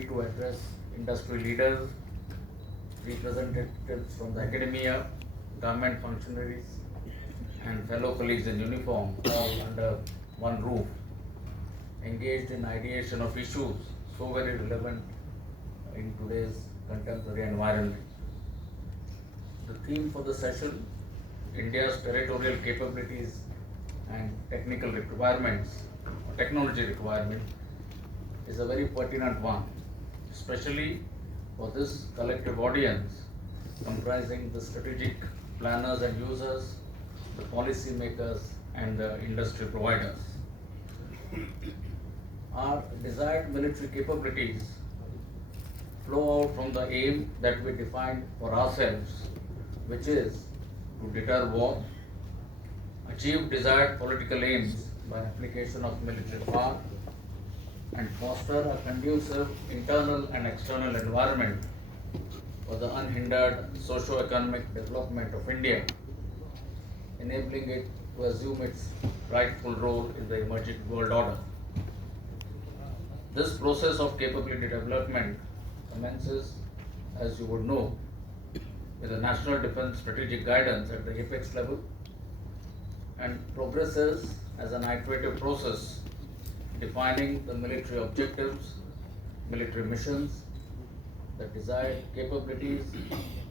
opportunity to address industry leaders, representatives from the academia, government functionaries, and fellow colleagues in uniform, all under one roof, engaged in ideation of issues so very relevant in today's contemporary environment. The theme for the session, India's territorial capabilities and technical requirements, or technology requirement, is a very pertinent one, especially for this collective audience comprising the strategic planners and users, the policy makers, and the industry providers. Our desired military capabilities flow out from the aim that we defined for ourselves, which is to deter war, achieve desired political aims by application of military power, and foster a conducive internal and external environment for the unhindered socio-economic development of India, enabling it to assume its rightful role in the emerging world order. This process of capability development commences, as you would know, with the National Defence Strategic Guidance at the apex level and progresses as an iterative process defining the military objectives, military missions, the desired capabilities,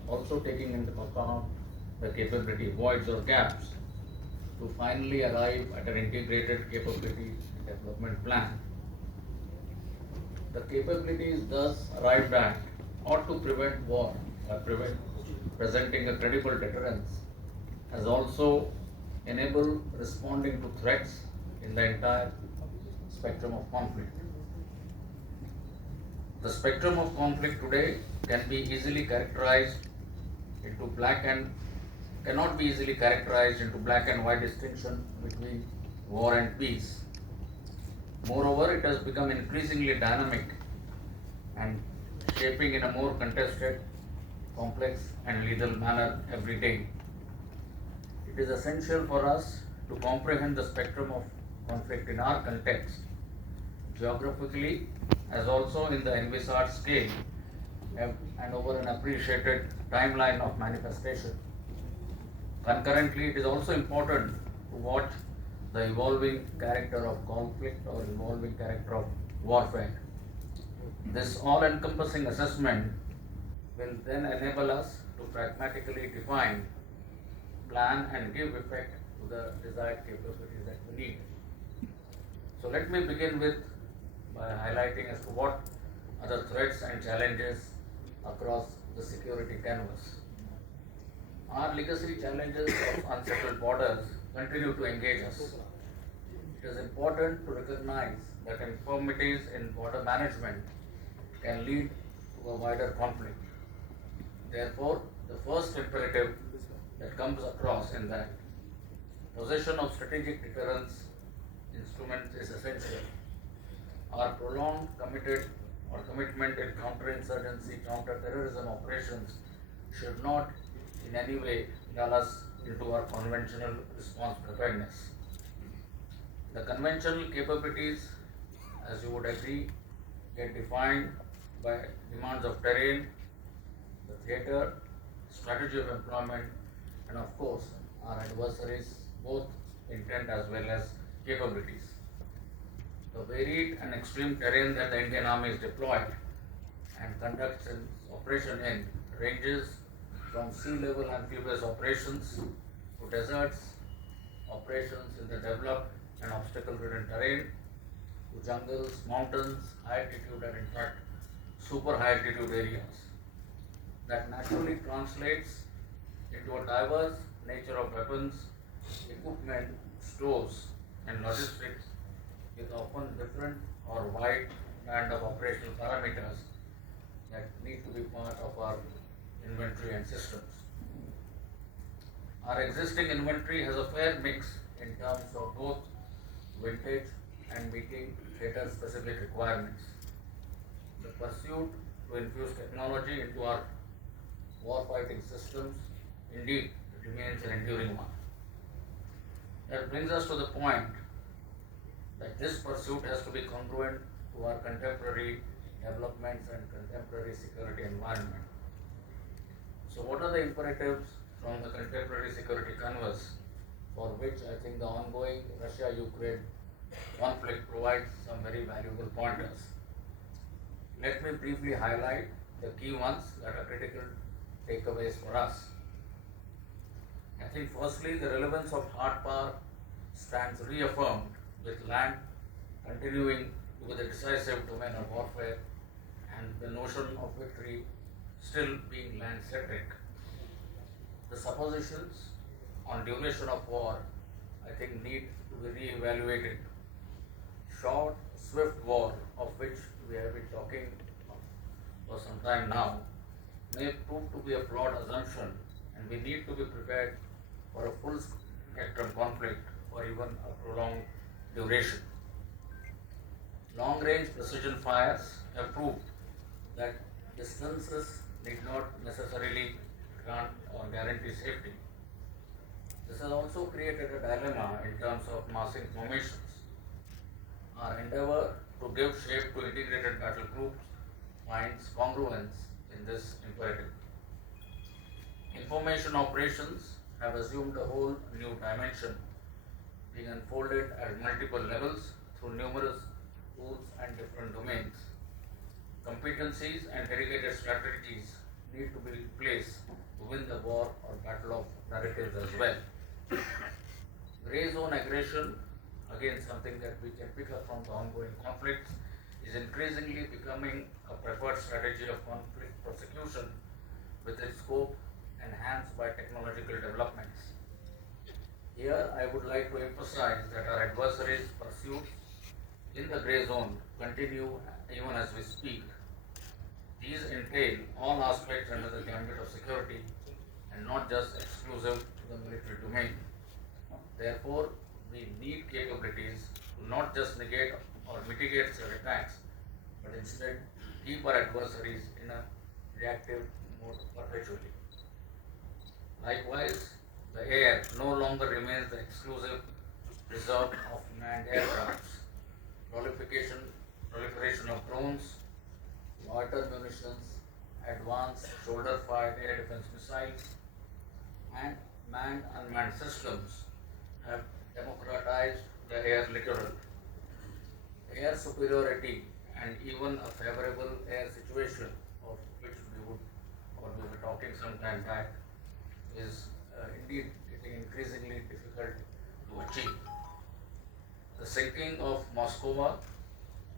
also taking into account the capability voids or gaps to finally arrive at an integrated capability development plan. The capabilities thus arrived at ought to prevent war by presenting a credible deterrence, as also enable responding to threats in the entire spectrum of conflict. The spectrum of conflict today can be easily characterized into cannot be easily characterized into black and white distinction between war and peace. Moreover, it has become increasingly dynamic and shaping in a more contested, complex and lethal manner every day. It is essential for us to comprehend the spectrum of conflict in our context, geographically as also in the envisaged scale and over an appreciated timeline of manifestation. Concurrently, it is also important to watch the evolving character of conflict or evolving character of warfare. This all-encompassing assessment will then enable us to pragmatically define, plan and give effect to the desired capabilities that we need. So let me begin with by highlighting as to what are the threats and challenges across the security canvas. Our legacy challenges of unsettled borders continue to engage us. It is important to recognize that infirmities in border management can lead to a wider conflict. Therefore, the first imperative that comes across in that possession of strategic deterrence instruments is essential. Our prolonged commitment in counterinsurgency, counter-terrorism operations should not in any way dull us into our conventional response preparedness. The conventional capabilities, as you would agree, get defined by demands of terrain, the theatre, strategy of employment, and of course, our adversaries, both intent as well as capabilities. The varied and extreme terrain that the Indian Army is deployed and conducts its operation in ranges from sea-level amphibious operations to deserts, operations in the developed and obstacle-ridden terrain, to jungles, mountains, high altitude and in fact super high altitude areas. That naturally translates into a diverse nature of weapons, equipment, stores and logistics with often different or wide band of operational parameters that need to be part of our inventory and systems. Our existing inventory has a fair mix in terms of both vintage and meeting theatre specific requirements. The pursuit to infuse technology into our warfighting systems indeed remains an enduring one. That brings us to the point that this pursuit has to be congruent to our contemporary developments and contemporary security environment. So what are the imperatives from the contemporary security canvas, for which I think the ongoing Russia-Ukraine conflict provides some very valuable pointers. Let me briefly highlight the key ones that are critical takeaways for us. I think firstly, the relevance of hard power stands reaffirmed, with land continuing to be the decisive domain of warfare and the notion of victory still being land-centric. The suppositions on duration of war, I think, need to be re-evaluated. Short, swift war, of which we have been talking for some time now, may prove to be a flawed assumption, and we need to be prepared for a full spectrum conflict or even a prolonged duration. Long range precision fires have proved that distances need not necessarily grant or guarantee safety. This has also created a dilemma in terms of massing formations. Our endeavor to give shape to integrated battle groups finds congruence in this imperative. Information operations have assumed a whole new dimension, being unfolded at multiple levels through numerous tools and different domains. Competencies and dedicated strategies need to be in place to win the war or battle of narratives as well. Grey zone aggression, again something that we can pick up from the ongoing conflicts, is increasingly becoming a preferred strategy of conflict prosecution, with its scope enhanced by technological developments. Here I would like to emphasize that our adversaries' pursuits in the grey zone continue even as we speak. These entail all aspects under the gambit of security and not just exclusive to the military domain. Therefore, we need capabilities to not just negate or mitigate such attacks, but instead keep our adversaries in a reactive mode perpetually. Likewise, the air no longer remains the exclusive reserve of manned aircrafts. Proliferation of drones, loiter munitions, advanced shoulder-fired air defense missiles, and manned-unmanned systems have democratized the air littoral. Air superiority and even a favorable air situation, of which we were talking some time back, is indeed getting increasingly difficult to achieve. The sinking of Moscow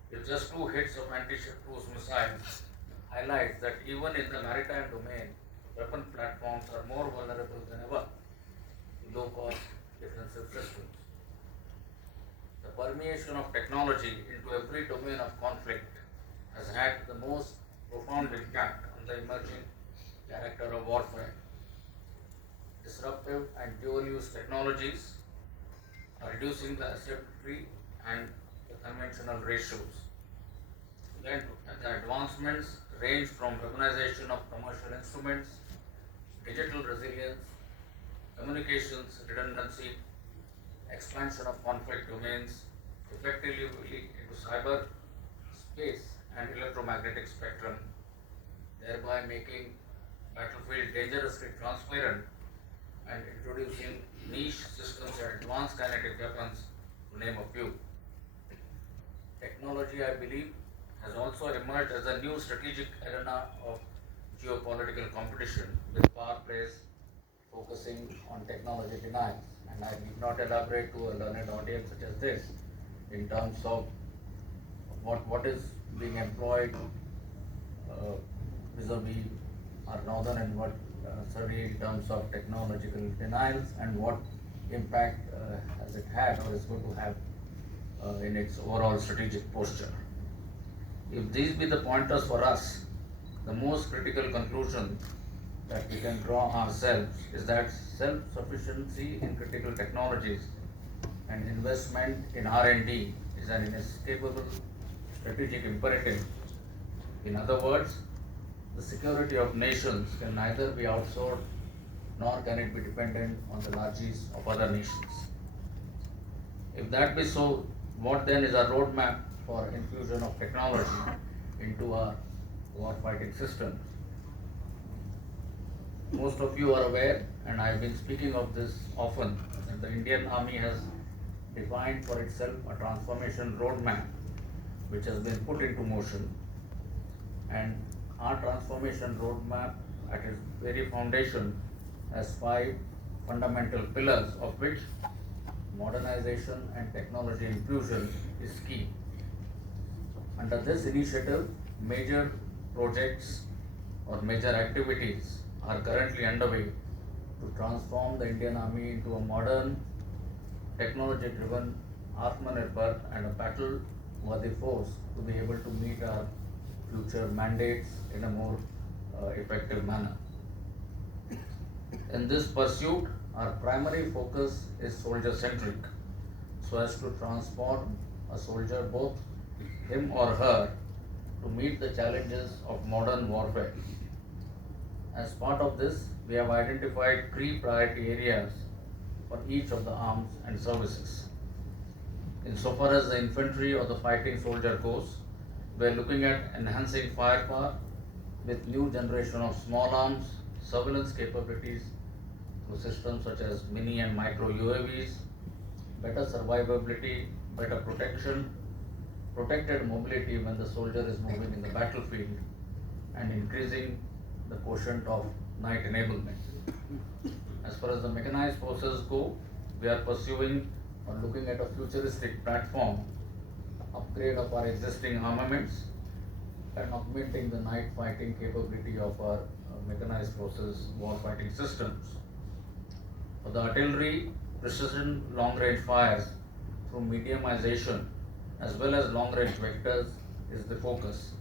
with just 2 hits of anti-ship cruise missiles highlights that even in the maritime domain, weapon platforms are more vulnerable than ever to low-cost defensive systems. The permeation of technology into every domain of conflict has had the most profound impact on the emerging character of warfare. Disruptive and dual-use technologies are reducing the asymmetry and the conventional ratios. Then the advancements range from weaponization of commercial instruments, digital resilience, communications redundancy, expansion of conflict domains, effectively into cyber space and electromagnetic spectrum, thereby making battlefield dangerously transparent and introducing niche systems and advanced kinetic weapons, to name a few. Technology, I believe, has also emerged as a new strategic arena of geopolitical competition, with power plays focusing on technology denials. And I need not elaborate to a learned audience such as this in terms of what is being employed vis-a-vis our northern and what certainly in terms of technological denials, and what impact has it had or is going to have in its overall strategic posture. If these be the pointers for us, the most critical conclusion that we can draw ourselves is that self-sufficiency in critical technologies and investment in R&D is an inescapable strategic imperative. In other words, the security of nations can neither be outsourced nor can it be dependent on the largesse of other nations. If that be so, what then is our roadmap for infusion of technology into our war-fighting systems. Most of you are aware, and I've been speaking of this often, that the Indian Army has defined for itself a transformation roadmap which has been put into motion. And our transformation roadmap at its very foundation has 5 fundamental pillars, of which modernization and technology inclusion is key. Under this initiative, major projects or major activities are currently underway to transform the Indian Army into a modern, technology-driven, Atmanirbhar and a battle-worthy force to be able to meet our future mandates in a more effective manner. In this pursuit, our primary focus is soldier-centric, so as to transform a soldier, both him or her, to meet the challenges of modern warfare. As part of this, we have identified 3 priority areas for each of the arms and services. Insofar as the infantry or the fighting soldier goes, we are looking at enhancing firepower with new generation of small arms, surveillance capabilities through systems such as mini and micro UAVs, better survivability, better protection, protected mobility when the soldier is moving in the battlefield, and increasing the quotient of night enablement. As far as the mechanized forces go, we are pursuing or looking at a futuristic platform, upgrade of our existing armaments, and augmenting the night fighting capability of our mechanized forces war fighting systems. For the artillery, precision long range fires through mediumization as well as long range vectors is the focus.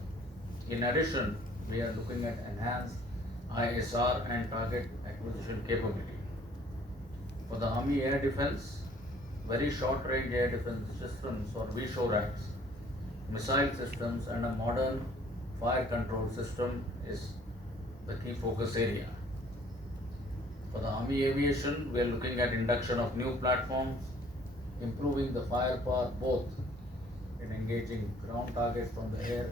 In addition, we are looking at enhanced ISR and target acquisition capability. For the Army Air Defense, very short range air defense systems or VSHORACs, missile systems and a modern fire control system is the key focus area. For the Army Aviation, we are looking at induction of new platforms, improving the firepower both in engaging ground targets from the air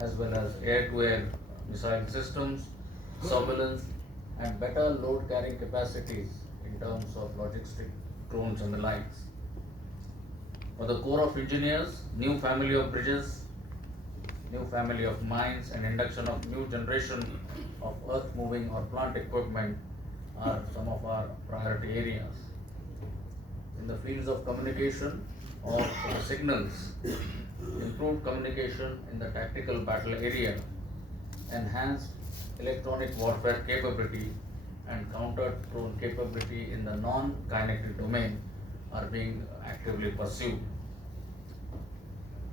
as well as air-to-air missile systems, surveillance, and better load carrying capacities in terms of logistic drones and the likes. For the Corps of Engineers, new family of bridges, new family of mines, and induction of new generation of earth moving or plant equipment are some of our priority areas. In the fields of communication or for the signals, improved communication in the tactical battle area, enhanced electronic warfare capability, and counter drone capability in the non-kinetic domain are being actively pursued.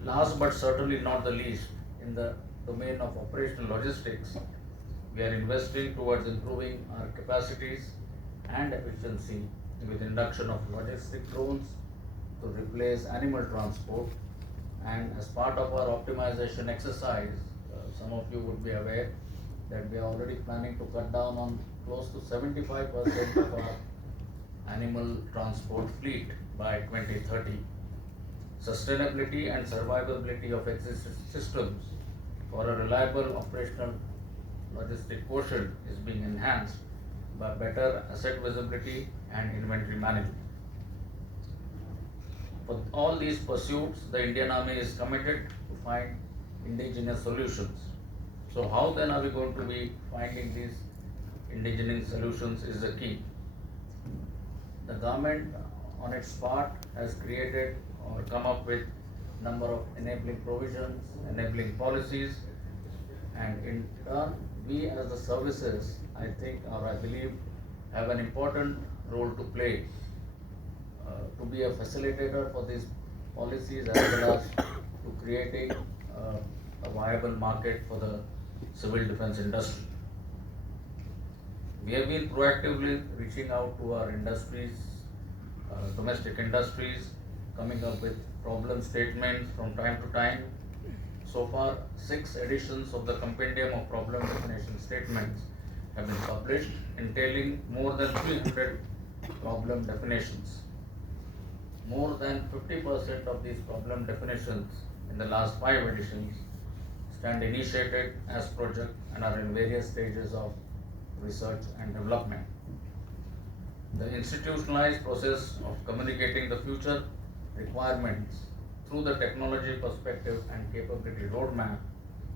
Last but certainly not the least, in the domain of operational logistics, we are investing towards improving our capacities and efficiency with induction of logistic drones to replace animal transport. And as part of our optimization exercise, some of you would be aware that we are already planning to cut down on close to 75% of our animal transport fleet by 2030. Sustainability and survivability of existing systems for a reliable operational logistic quotient is being enhanced by better asset visibility and inventory management. For all these pursuits, the Indian Army is committed to find indigenous solutions. So how then are we going to be finding these indigenous solutions is the key. The government on its part has created or come up with number of enabling provisions, enabling policies, and in turn we as the services, I think or I believe, have an important role to play to be a facilitator for these policies as well as to creating a viable market for the civil defense industry. We have been proactively reaching out to our industries, domestic industries, coming up with problem statements from time to time. So far, 6 editions of the Compendium of Problem Definition Statements have been published, entailing more than 300 problem definitions. More than 50% of these problem definitions in the last 5 editions stand initiated as project and are in various stages of research and development. The institutionalized process of communicating the future requirements through the technology perspective and capability roadmap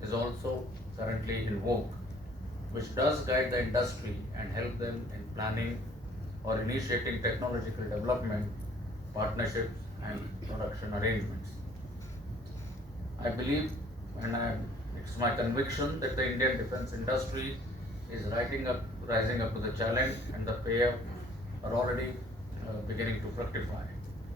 is also currently in vogue, which does guide the industry and help them in planning or initiating technological development, partnerships, and production arrangements. I believe it's my conviction that the Indian defense industry is rising up to the challenge, and the payoff are already beginning to fructify.